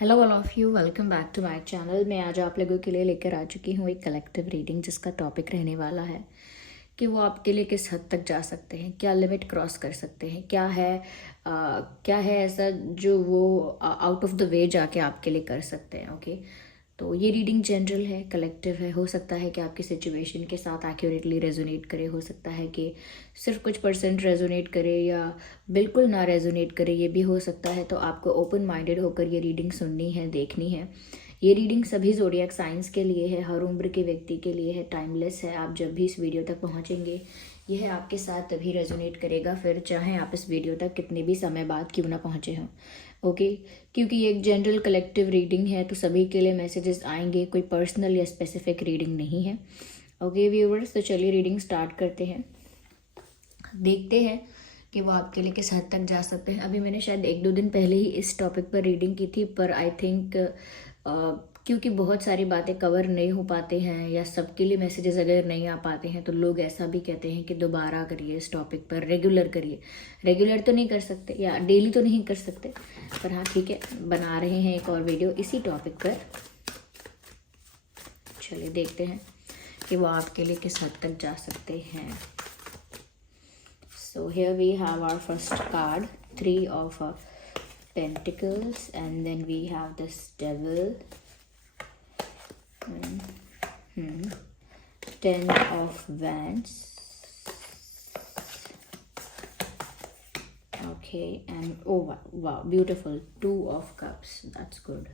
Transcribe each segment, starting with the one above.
Hello all of you, welcome back to my channel. मैं आज आप लोगों के लिए लेकर आ चुकी हूँ एक कलेक्टिव रीडिंग जिसका टॉपिक रहने वाला है कि वो आपके लिए किस हद तक जा सकते हैं, क्या लिमिट क्रॉस कर सकते हैं, क्या है ऐसा जो वो आउट ऑफ द वे जाके आपके लिए कर सकते हैं। ओके, तो ये रीडिंग जनरल है, कलेक्टिव है। हो सकता है कि आपकी सिचुएशन के साथ एक्यूरेटली रेजोनेट करे, हो सकता है कि सिर्फ कुछ परसेंट रेजोनेट करे या बिल्कुल ना रेजोनेट करे, ये भी हो सकता है। तो आपको ओपन माइंडेड होकर ये रीडिंग सुननी है, देखनी है। ये रीडिंग सभी ज़ोडिएक साइंस के लिए है, हर उम्र के व्यक्ति के लिए है, टाइमलेस है। आप जब भी इस वीडियो तक पहुंचेंगे यह आपके साथ तभी रेजोनेट करेगा, फिर चाहे आप इस वीडियो तक कितने भी समय बाद क्यों ना पहुंचे हों। ओके, क्योंकि ये एक जनरल कलेक्टिव रीडिंग है तो सभी के लिए मैसेजेस आएंगे, कोई पर्सनल या स्पेसिफिक रीडिंग नहीं है। ओके व्यूवर्स, तो चलिए रीडिंग स्टार्ट करते हैं, देखते हैं कि वो आपके लिए किस हद तक जा सकते हैं। अभी मैंने शायद 1-2 दिन पहले ही इस टॉपिक पर रीडिंग की थी, पर आई थिंक क्योंकि बहुत सारी बातें कवर नहीं हो पाते हैं या सबके लिए मैसेजेस अगर नहीं आ पाते हैं तो लोग ऐसा भी कहते हैं कि दोबारा करिए, इस टॉपिक पर रेगुलर करिए। रेगुलर तो नहीं कर सकते या डेली तो नहीं कर सकते, पर हाँ ठीक है, बना रहे हैं एक और वीडियो इसी टॉपिक पर। चलिए देखते हैं कि वो आपके लिए किस हद तक जा सकते हैं। So here we have our first card, 3 of Pentacles, and then we have this Devil, 10 of Wands, okay, and oh wow, beautiful, 2 of Cups, that's good.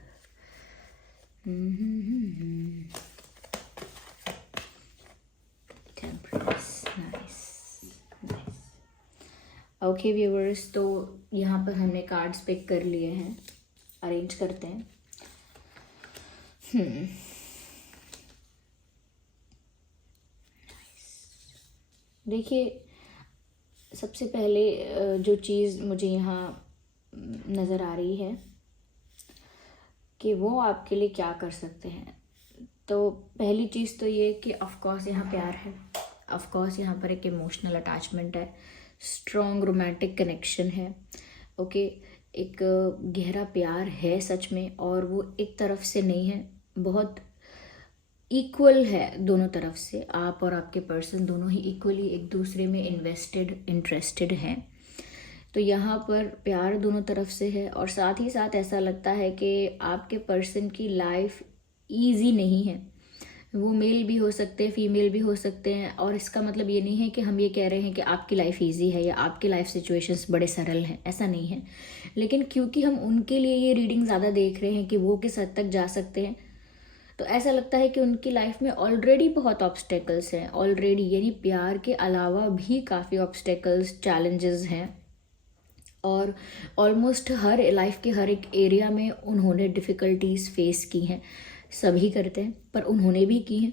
Temperance, nice. Okay viewers, तो यहाँ पर हमने कार्ड्स पिक कर लिए हैं, arrange करते हैं। देखिए, सबसे पहले जो चीज़ मुझे यहाँ नज़र आ रही है कि वो आपके लिए क्या कर सकते हैं, तो पहली चीज़ तो ये कि ऑफकोर्स यहाँ प्यार है, ऑफकोर्स यहाँ पर एक इमोशनल अटैचमेंट है, स्ट्रॉन्ग रोमांटिक कनेक्शन है। ओके, एक गहरा प्यार है सच में, और वो एक तरफ से नहीं है, बहुत इक्वल है दोनों तरफ से। आप और आपके पर्सन दोनों ही इक्वली एक दूसरे में इन्वेस्टेड, इंटरेस्टेड हैं। तो यहाँ पर प्यार दोनों तरफ से है, और साथ ही साथ ऐसा लगता है कि आपके पर्सन की लाइफ ईजी नहीं है। वो मेल भी हो सकते हैं, फीमेल भी हो सकते हैं, और इसका मतलब ये नहीं है कि हम ये कह रहे हैं कि आपकी लाइफ इजी है या आपकी लाइफ सिचुएशंस बड़े सरल हैं, ऐसा नहीं है। लेकिन क्योंकि हम उनके लिए ये रीडिंग ज़्यादा देख रहे हैं कि वो किस हद तक जा सकते हैं, तो ऐसा लगता है कि उनकी लाइफ में ऑलरेडी बहुत ऑब्स्टेकल्स हैं, ऑलरेडी, यानी प्यार के अलावा भी काफ़ी ऑब्स्टेकल्स, चैलेंजेस हैं, और ऑलमोस्ट हर लाइफ के हर एक एरिया में उन्होंने डिफ़िकल्टीज फेस की हैं। सभी करते हैं, पर उन्होंने भी की हैं।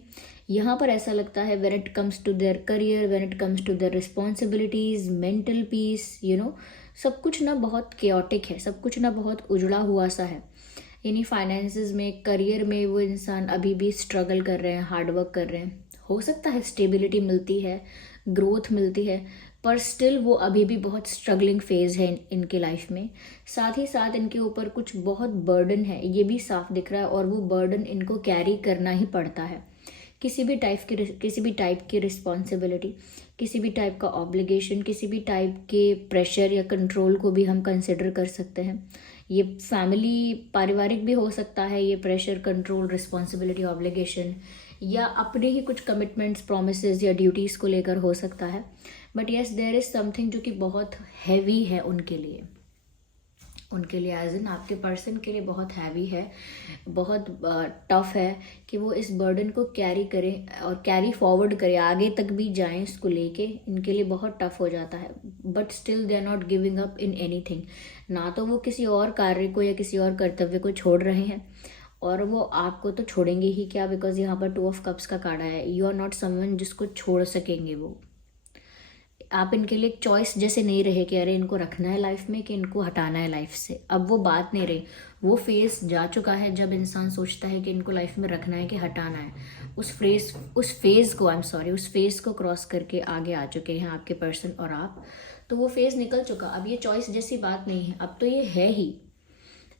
यहाँ पर ऐसा लगता है when it comes to their career, when it comes to their responsibilities, mental peace, सब कुछ ना बहुत केओटिक है, सब कुछ ना बहुत उजड़ा हुआ सा है। यानी फाइनेंसेस में, करियर में वो इंसान अभी भी स्ट्रगल कर रहे हैं, हार्डवर्क कर रहे हैं। हो सकता है स्टेबिलिटी मिलती है, ग्रोथ मिलती है, पर स्टिल वो अभी भी बहुत स्ट्रगलिंग फेज है इनके लाइफ में। साथ ही साथ इनके ऊपर कुछ बहुत बर्डन है, ये भी साफ दिख रहा है, और वो बर्डन इनको कैरी करना ही पड़ता है। किसी भी टाइप की रिस्पॉन्सिबिलिटी, किसी भी टाइप का ऑब्लिगेशन, किसी भी टाइप के प्रेशर या कंट्रोल को भी हम कंसिडर कर सकते हैं। ये फैमिली, पारिवारिक भी हो सकता है, ये प्रेशर, कंट्रोल, रिस्पॉन्सिबिलिटी, ऑब्लिगेशन, या अपने ही कुछ कमिटमेंट्स, प्रोमिसेस या ड्यूटीज़ को लेकर हो सकता है। But yes, there is something जो कि बहुत हैवी है उनके लिए, एज इन आपके पर्सन के लिए बहुत हैवी है, बहुत टफ है कि वो इस बर्डन को कैरी करें और कैरी फॉरवर्ड करें, आगे तक भी जाएं इसको लेके। इनके लिए बहुत टफ हो जाता है, but still they are not giving up in anything. ना तो वो किसी और कार्य को या किसी और कर्तव्य को छोड़ रहे हैं, और वो आपको तो छोड़ेंगे ही क्या, बिकॉज यहाँ पर 2 ऑफ कप्स का कार्ड है। यू आर नॉट समवन जिसको छोड़ सकेंगे वो। आप इनके लिए एक चॉइस जैसे नहीं रहे कि अरे इनको रखना है लाइफ में कि इनको हटाना है लाइफ से। अब वो बात नहीं रही, वो फेज जा चुका है जब इंसान सोचता है कि इनको लाइफ में रखना है कि हटाना है। उस फेज को क्रॉस करके आगे आ चुके हैं आपके पर्सन और आप। तो वो फेज निकल चुका, अब ये चॉइस जैसी बात नहीं है, अब तो ये है ही।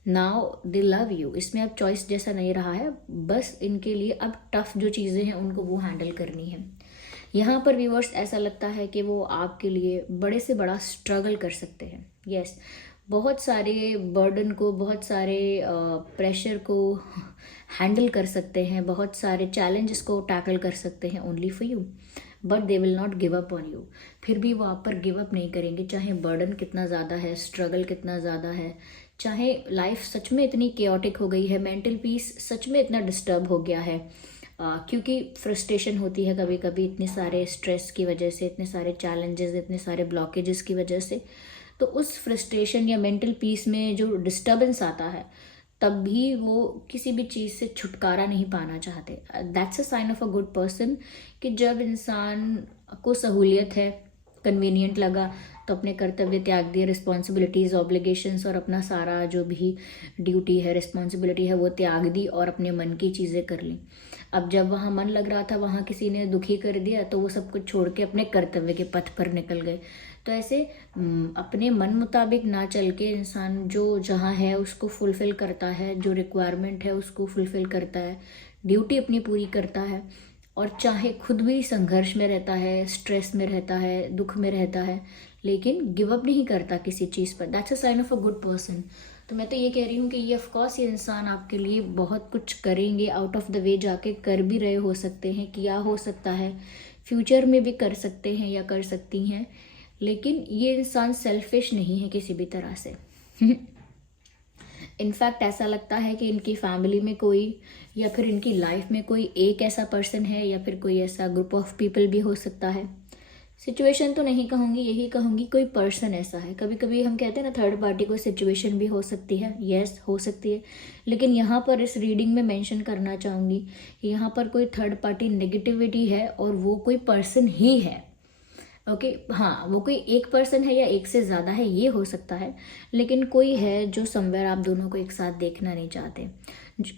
नाउ दे लव यू, इसमें अब चॉइस जैसा नहीं रहा है, बस इनके लिए अब टफ जो चीज़ें हैं उनको वो हैंडल करनी है। यहाँ पर व्यूअर्स ऐसा लगता है कि वो आपके लिए बड़े से बड़ा स्ट्रगल कर सकते हैं। यस, बहुत सारे बर्डन को, बहुत सारे प्रेशर को हैंडल कर सकते हैं, बहुत सारे चैलेंजेस को टैकल कर सकते हैं only for you, but they will not give up on you. फिर भी वो आप पर गिव अप नहीं करेंगे, चाहे बर्डन कितना ज़्यादा है, स्ट्रगल कितना ज़्यादा है, चाहे लाइफ सच में इतनी केओटिक हो गई है, मेंटल पीस सच में इतना डिस्टर्ब हो गया है, क्योंकि फ्रस्ट्रेशन होती है कभी कभी इतने सारे स्ट्रेस की वजह से, इतने सारे चैलेंजेस, इतने सारे ब्लॉकेजेस की वजह से। तो उस फ्रस्ट्रेशन या मेंटल पीस में जो डिस्टर्बेंस आता है, तब भी वो किसी भी चीज़ से छुटकारा नहीं पाना चाहते। That's a sign of a good person, कि जब इंसान को सहूलियत है, कन्वीनियंट लगा, तो अपने कर्तव्य त्याग दिए, रिस्पॉन्सिबिलिटीज़, ऑब्लिगेशंस और अपना सारा जो भी ड्यूटी है, रिस्पॉन्सिबिलिटी है, वो त्याग दी और अपने मन की चीज़ें कर ली। अब जब वहाँ मन लग रहा था, वहाँ किसी ने दुखी कर दिया, तो वो सब कुछ छोड़ के अपने कर्तव्य के पथ पर निकल गए। तो ऐसे अपने मन मुताबिक ना चल के इंसान जो जहाँ है उसको फुलफ़िल करता है, जो रिक्वायरमेंट है उसको फुलफ़िल करता है, ड्यूटी अपनी पूरी करता है, और चाहे खुद भी संघर्ष में रहता है, स्ट्रेस में रहता है, दुख में रहता है, लेकिन गिव अप नहीं करता किसी चीज़ पर। That's a sign of a good person. तो मैं तो ये कह रही हूँ कि ये ऑफकोर्स ये इंसान आपके लिए बहुत कुछ करेंगे, आउट ऑफ द वे जाके कर भी रहे हो सकते हैं, किया हो सकता है, फ्यूचर में भी कर सकते हैं या कर सकती हैं, लेकिन ये इंसान सेल्फिश नहीं है किसी भी तरह से। इनफैक्ट ऐसा लगता है कि इनकी फैमिली में कोई, या फिर इनकी लाइफ में कोई एक ऐसा पर्सन है, या फिर कोई ऐसा ग्रुप ऑफ पीपल भी हो सकता है। सिचुएशन तो नहीं कहूँगी, यही कहूँगी कोई पर्सन ऐसा है। कभी कभी हम कहते हैं ना थर्ड पार्टी को सिचुएशन भी हो सकती है, यस हो सकती है, लेकिन यहाँ पर इस रीडिंग में मेंशन करना चाहूँगी कि यहाँ पर कोई थर्ड पार्टी नेगेटिविटी है और वो कोई पर्सन ही है। ओके, हाँ, वो कोई एक पर्सन है या एक से ज़्यादा है ये हो सकता है, लेकिन कोई है जो समवेयर आप दोनों को एक साथ देखना नहीं चाहते,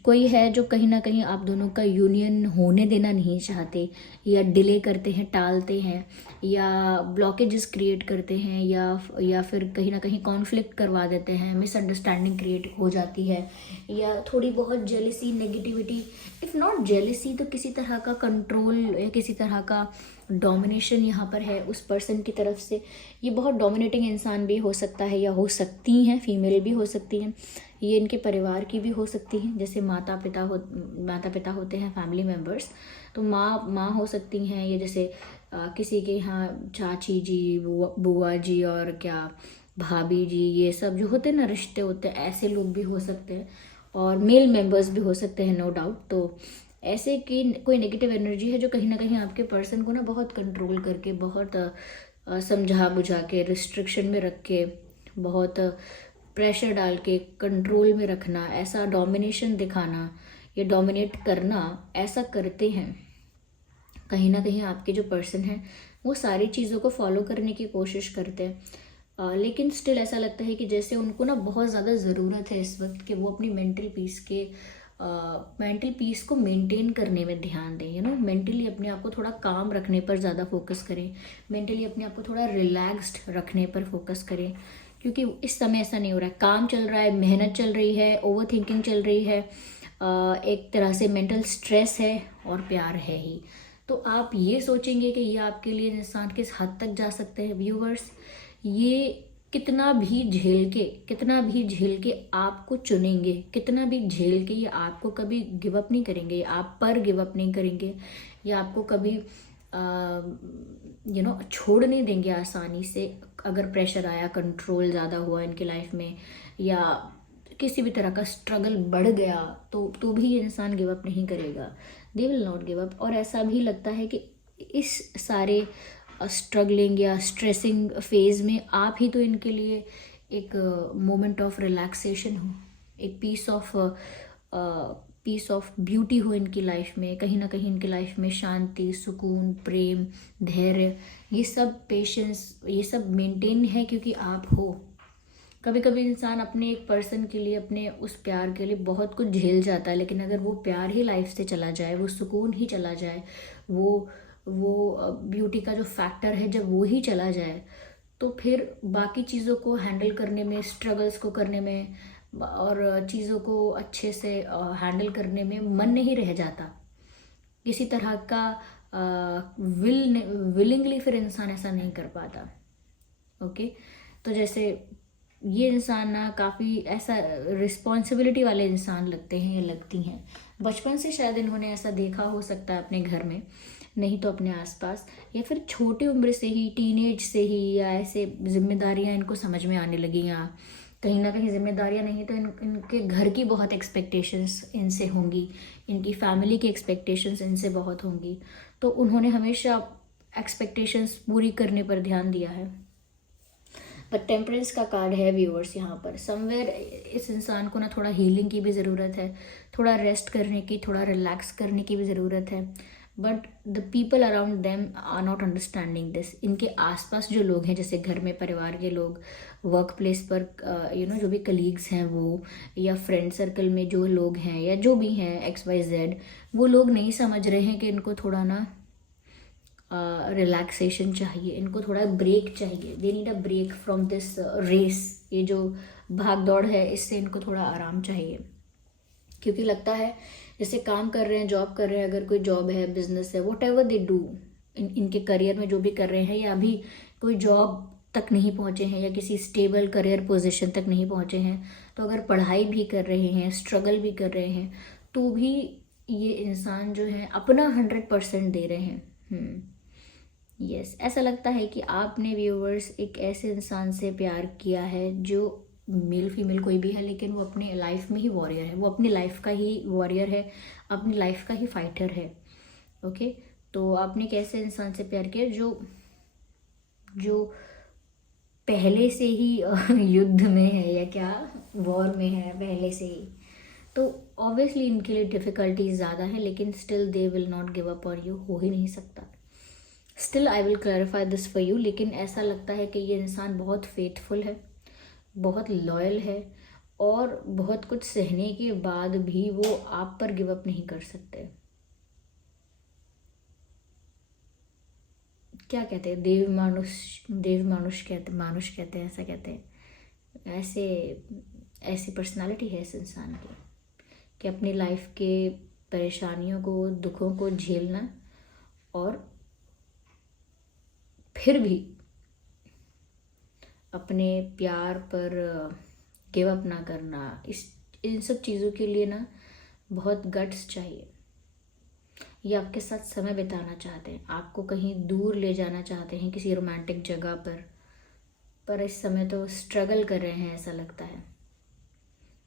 कोई है जो कहीं ना कहीं आप दोनों का यूनियन होने देना नहीं चाहते, या डिले करते हैं, टालते हैं, या ब्लॉकेजेस क्रिएट करते हैं, या फिर कहीं ना कहीं कॉन्फ्लिक्ट करवा देते हैं, मिसअंडरस्टैंडिंग क्रिएट हो जाती है, या थोड़ी बहुत jealousy, negativity, if not jealousy तो किसी तरह का कंट्रोल या किसी तरह का डोमिनेशन यहाँ पर है उस पर्सन की तरफ से। ये बहुत डोमिनेटिंग इंसान भी हो सकता है, या हो सकती हैं, फीमेल भी हो सकती हैं, ये इनके परिवार की भी हो सकती हैं, जैसे माता पिता होते हैं, फैमिली मेम्बर्स, तो माँ हो सकती हैं, ये जैसे किसी के यहाँ चाची जी, बुआ जी, और क्या भाभी जी, ये सब जो होते हैं ना, रिश्ते होते हैं, ऐसे लोग भी हो सकते हैं, और मेल मेंबर्स भी हो सकते हैं, नो डाउट। तो ऐसे की कोई नेगेटिव एनर्जी है जो कहीं ना कहीं आपके पर्सन को ना बहुत कंट्रोल करके, बहुत समझा बुझा के, रिस्ट्रिक्शन में रख के, बहुत प्रेशर डाल के कंट्रोल में रखना, ऐसा डोमिनेशन दिखाना या डोमिनेट करना, ऐसा करते हैं। कहीं ना कहीं आपके जो पर्सन हैं वो सारी चीज़ों को फॉलो करने की कोशिश करते हैं, लेकिन स्टिल ऐसा लगता है कि जैसे उनको ना बहुत ज़्यादा ज़रूरत है इस वक्त कि वो अपनी मेंटल पीस को मेंटेन करने में ध्यान दें, मेंटली अपने आप को थोड़ा काम रखने पर ज़्यादा फोकस करें, मेंटली अपने आप को थोड़ा रिलैक्स्ड रखने पर फोकस करें, क्योंकि इस समय ऐसा नहीं हो रहा है, काम चल रहा है, मेहनत चल रही है, ओवर थिंकिंग चल रही है, एक तरह से मेंटल स्ट्रेस है, और प्यार है ही। तो आप ये सोचेंगे कि ये आपके लिए इंसान किस हद तक जा सकते हैं व्यूवर्स, ये कितना भी झेल के आपको चुनेंगे, कितना भी झेल के ये आपको कभी गिव अप नहीं करेंगे, आप पर गिव अप नहीं करेंगे, या आपको कभी छोड़ नहीं देंगे आसानी से। अगर प्रेशर आया, कंट्रोल ज़्यादा हुआ इनकी लाइफ में, या किसी भी तरह का स्ट्रगल बढ़ गया, तो भी ये इंसान गिव अप नहीं करेगा, they will not give up. और ऐसा भी लगता है कि इस सारे स्ट्रगलिंग या स्ट्रेसिंग फेज में आप ही तो इनके लिए एक मोमेंट ऑफ रिलैक्सेशन हो, एक पीस ऑफ ब्यूटी हो इनकी लाइफ में, कहीं ना कहीं इनकी लाइफ में शांति, सुकून, प्रेम, धैर्य, ये सब पेशेंस, ये सब मेंटेन है क्योंकि आप हो। कभी कभी इंसान अपने एक पर्सन के लिए, अपने उस प्यार के लिए बहुत कुछ झेल जाता है, लेकिन अगर वो प्यार ही लाइफ से चला जाए, वो सुकून ही चला जाए, वो ब्यूटी का जो फैक्टर है जब वो ही चला जाए, तो फिर बाकी चीज़ों को हैंडल करने में, स्ट्रगल्स को करने में और चीज़ों को अच्छे से हैंडल करने में मन नहीं रह जाता। किसी तरह का विलिंगली फिर इंसान ऐसा नहीं कर पाता। ओके, तो जैसे ये इंसान ना काफ़ी ऐसा रिस्पॉन्सिबिलिटी वाले इंसान लगते हैं या लगती हैं। बचपन से शायद इन्होंने ऐसा देखा हो सकता है अपने घर में, नहीं तो अपने आसपास, या फिर छोटी उम्र से ही, टीनेज से ही, या ऐसे जिम्मेदारियां इनको समझ में आने लगी, या कहीं ना कहीं जिम्मेदारियां नहीं तो इनके घर की बहुत एक्सपेक्टेशंस इनसे होंगी, इनकी फैमिली की एक्सपेक्टेशंस इनसे बहुत होंगी, तो उन्होंने हमेशा एक्सपेक्टेशंस पूरी करने पर ध्यान दिया है। पर टेम्परेंस का कार्ड है व्यूअर्स यहाँ पर। समवेयर इस इंसान को ना थोड़ा हीलिंग की भी ज़रूरत है, थोड़ा रेस्ट करने की, थोड़ा रिलैक्स करने की भी ज़रूरत है। But the people around them are not understanding this. इनके आसपास जो लोग हैं, जैसे घर में परिवार के लोग, वर्क प्लेस पर जो भी कलीग्स हैं वो, या फ्रेंड सर्कल में जो लोग हैं, या जो भी हैं XYZ, वो लोग नहीं समझ रहे हैं कि इनको थोड़ा ना रिलैक्सेशन चाहिए, इनको थोड़ा ब्रेक चाहिए। They need a break from this race. ये जो भाग दौड़ है इससे इनको थोड़ा आराम चाहिए, क्योंकि लगता है जैसे काम कर रहे हैं, जॉब कर रहे हैं, अगर कोई जॉब है, बिजनेस है, वट एवर दे डू, इनके करियर में जो भी कर रहे हैं, या अभी कोई जॉब तक नहीं पहुंचे हैं या किसी स्टेबल करियर पोजीशन तक नहीं पहुंचे हैं, तो अगर पढ़ाई भी कर रहे हैं, स्ट्रगल भी कर रहे हैं, तो भी ये इंसान जो है अपना 100% दे रहे हैं। यस, ऐसा लगता है कि आपने व्यूवर्स एक ऐसे इंसान से प्यार किया है जो मेल फीमेल कोई भी है, लेकिन वो अपने लाइफ में ही वॉरियर है, वो अपनी लाइफ का ही वॉरियर है, अपनी लाइफ का ही फाइटर है। ओके, तो आपने कैसे इंसान से प्यार किया जो पहले से ही युद्ध में है, या क्या वॉर में है पहले से ही, तो ऑब्वियसली इनके लिए डिफ़िकल्टीज ज़्यादा है, लेकिन still they will not give up on you. हो ही नहीं सकता। Still I will clarify this for you, लेकिन ऐसा लगता है कि ये इंसान बहुत फेथफुल है, बहुत लॉयल है, और बहुत कुछ सहने के बाद भी वो आप पर गिव अप नहीं कर सकते। क्या कहते हैं, देव मानुष कहते हैं, ऐसा कहते हैं। ऐसी पर्सनालिटी है इस इंसान की कि अपनी लाइफ के परेशानियों को, दुखों को झेलना, और फिर भी अपने प्यार पर गिव अप ना करना, इन सब चीज़ों के लिए ना बहुत गट्स चाहिए। ये आपके साथ समय बिताना चाहते हैं, आपको कहीं दूर ले जाना चाहते हैं किसी रोमांटिक जगह पर इस समय तो स्ट्रगल कर रहे हैं ऐसा लगता है।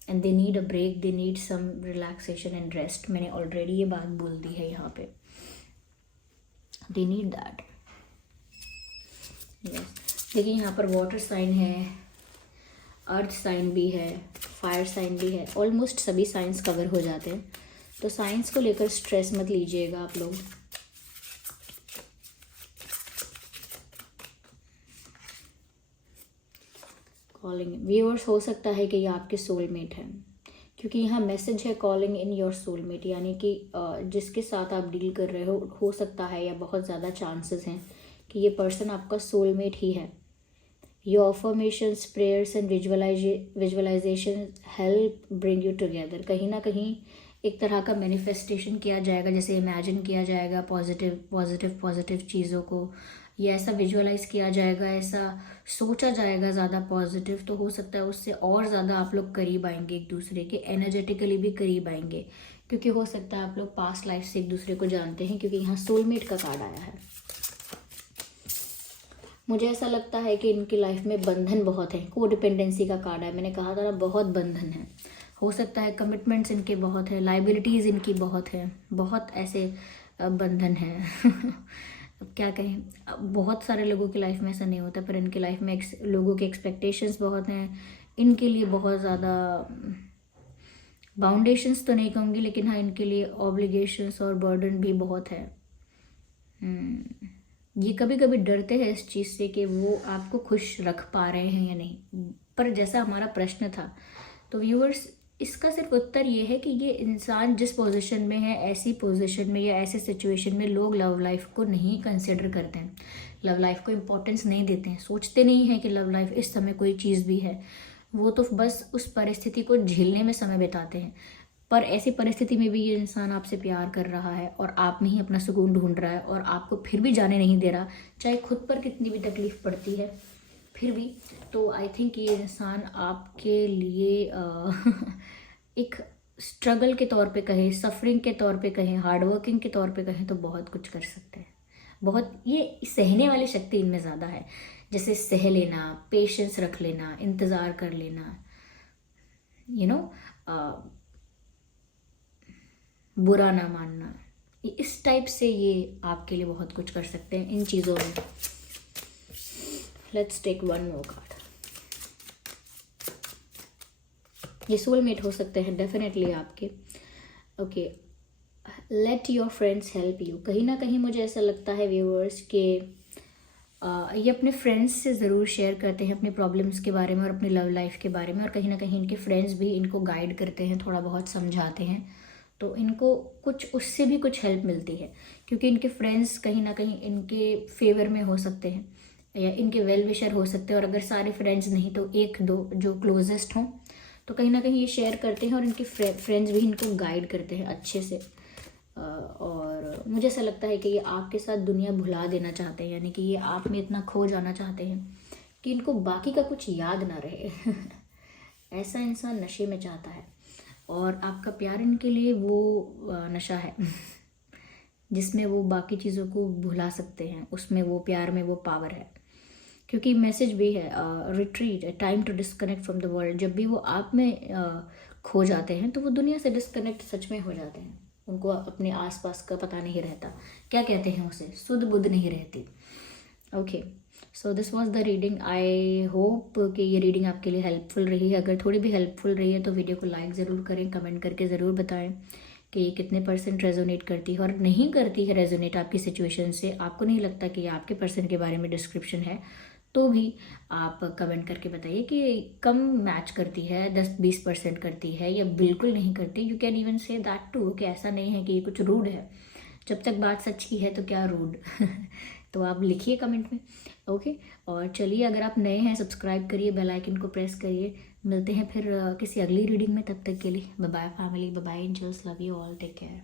And they need a break, they need some relaxation and rest. मैंने ऑलरेडी ये बात बोल दी है यहाँ पे। They need that. यस, देखिए यहाँ पर वाटर साइन है, अर्थ साइन भी है, फायर साइन भी है। ऑलमोस्ट सभी साइंस कवर हो जाते हैं, तो साइंस को लेकर स्ट्रेस मत लीजिएगा आप लोग। कॉलिंग व्यूअर्स, हो सकता है कि ये आपके सोलमेट हैं, क्योंकि यहाँ मैसेज है कॉलिंग इन योर सोलमेट, यानी कि जिसके साथ आप डील कर रहे हो सकता है, या बहुत ज़्यादा चांसेस हैं कि ये पर्सन आपका सोलमेट ही है। Your affirmations, prayers and visualisation help bring you together. कहीं ना कहीं एक तरह का मैनिफेस्टेशन किया जाएगा, जैसे इमेजिन किया जाएगा पॉजिटिव चीज़ों को, या ऐसा विजुअलाइज किया जाएगा, ऐसा सोचा जाएगा ज़्यादा पॉजिटिव, तो हो सकता है उससे और ज़्यादा आप लोग करीब आएंगे एक दूसरे के, एनर्जेटिकली भी करीब आएंगे, क्योंकि हो सकता है आप लोग पास्ट लाइफ से एक दूसरे को जानते हैं, क्योंकि यहाँ सोलमेट का कार्ड आया है। मुझे ऐसा लगता है कि इनकी लाइफ में बंधन बहुत है, कोडिपेंडेंसी का कार्ड है। मैंने कहा था ना, बहुत बंधन है। हो सकता है कमिटमेंट्स इनके बहुत है, लाइबिलिटीज़ इनकी बहुत है, बहुत ऐसे बंधन है। अब क्या कहें, बहुत सारे लोगों की लाइफ में ऐसा नहीं होता, पर इनकी लाइफ में लोगों के एक्सपेक्टेशंस बहुत हैं, इनके लिए बहुत ज़्यादा बाउंडेशंस तो नहीं कहूँगी, लेकिन हाँ इनके लिए ऑब्लिगेशंस और बर्डन भी बहुत है। ये कभी कभी डरते हैं इस चीज़ से कि वो आपको खुश रख पा रहे हैं या नहीं। पर जैसा हमारा प्रश्न था, तो व्यूअर्स इसका सिर्फ उत्तर ये है कि ये इंसान जिस पोजीशन में है, ऐसी पोजीशन में या ऐसे सिचुएशन में लोग लव लाइफ को नहीं कंसिडर करते हैं, लव लाइफ को इम्पोर्टेंस नहीं देते हैं, सोचते नहीं हैं कि लव लाइफ इस समय कोई चीज़ भी है। वो तो बस उस परिस्थिति को झेलने में समय बिताते हैं, पर ऐसी परिस्थिति में भी ये इंसान आपसे प्यार कर रहा है और आप में ही अपना सुकून ढूंढ रहा है और आपको फिर भी जाने नहीं दे रहा, चाहे खुद पर कितनी भी तकलीफ पड़ती है फिर भी। तो आई थिंक ये इंसान आपके लिए एक स्ट्रगल के तौर पे कहें, सफरिंग के तौर पे कहें, हार्डवर्किंग के तौर पे कहें तो बहुत कुछ कर सकते हैं। बहुत ये सहने वाली शक्ति इनमें ज़्यादा है, जैसे सह लेना, पेशेंस रख लेना, इंतज़ार कर लेना, यू नो, बुरा ना मानना, इस टाइप से ये आपके लिए बहुत कुछ कर सकते हैं इन चीज़ों में। Let's take one more card. ये सोलमेट हो सकते हैं डेफिनेटली आपके। Okay, let your friends help you. कहीं ना कहीं मुझे ऐसा लगता है व्यूअर्स के ये अपने फ्रेंड्स से ज़रूर शेयर करते हैं अपनी प्रॉब्लम्स के बारे में और अपनी लव लाइफ के बारे में, और कहीं ना कहीं इनके फ्रेंड्स भी इनको गाइड करते हैं, थोड़ा बहुत समझाते हैं, तो इनको कुछ उससे भी कुछ हेल्प मिलती है, क्योंकि इनके फ्रेंड्स कहीं ना कहीं इनके फेवर में हो सकते हैं या इनके वेल विशर हो सकते हैं, और अगर सारे फ्रेंड्स नहीं तो एक दो जो क्लोजेस्ट हों, तो कहीं ना कहीं ये शेयर करते हैं और इनके फ्रेंड्स भी इनको गाइड करते हैं अच्छे से। और मुझे ऐसा लगता है कि ये आपके साथ दुनिया भुला देना चाहते हैं, यानी कि ये आप में इतना खो जाना चाहते हैं कि इनको बाकी का कुछ याद ना रहे। ऐसा इंसान नशे में चाहता है, और आपका प्यार इनके लिए वो नशा है जिसमें वो बाकी चीज़ों को भुला सकते हैं, उसमें वो प्यार में वो पावर है। क्योंकि मैसेज भी है retreat, time to disconnect from the world. जब भी वो आप में खो जाते हैं तो वो दुनिया से डिस्कनेक्ट सच में हो जाते हैं, उनको अपने आसपास का पता नहीं रहता, क्या कहते हैं उसे, सुध बुध नहीं रहती। Okay, so this was the reading. I hope कि ये रीडिंग आपके लिए हेल्पफुल रही है। अगर थोड़ी भी हेल्पफुल रही है तो वीडियो को लाइक ज़रूर करें, कमेंट करके ज़रूर बताएं कि ये कितने % रेजोनेट करती है, और नहीं करती है रेजोनेट आपकी सिचुएशन से, आपको नहीं लगता कि ये आपके पर्सन के बारे में डिस्क्रिप्शन है, तो भी आप कमेंट करके बताइए कि कम मैच करती है, 10-20% करती है, या बिल्कुल नहीं करती। You can even say that too, कि ऐसा नहीं है कि ये कुछ रूड है, जब तक बात सच की है तो क्या रूड। तो आप लिखिए कमेंट में। ओके, और चलिए, अगर आप नए हैं सब्सक्राइब करिए, बेल आइकन को प्रेस करिए। मिलते हैं फिर किसी अगली रीडिंग में, तब तक के लिए bye bye family, bye bye angels, love you all, take care.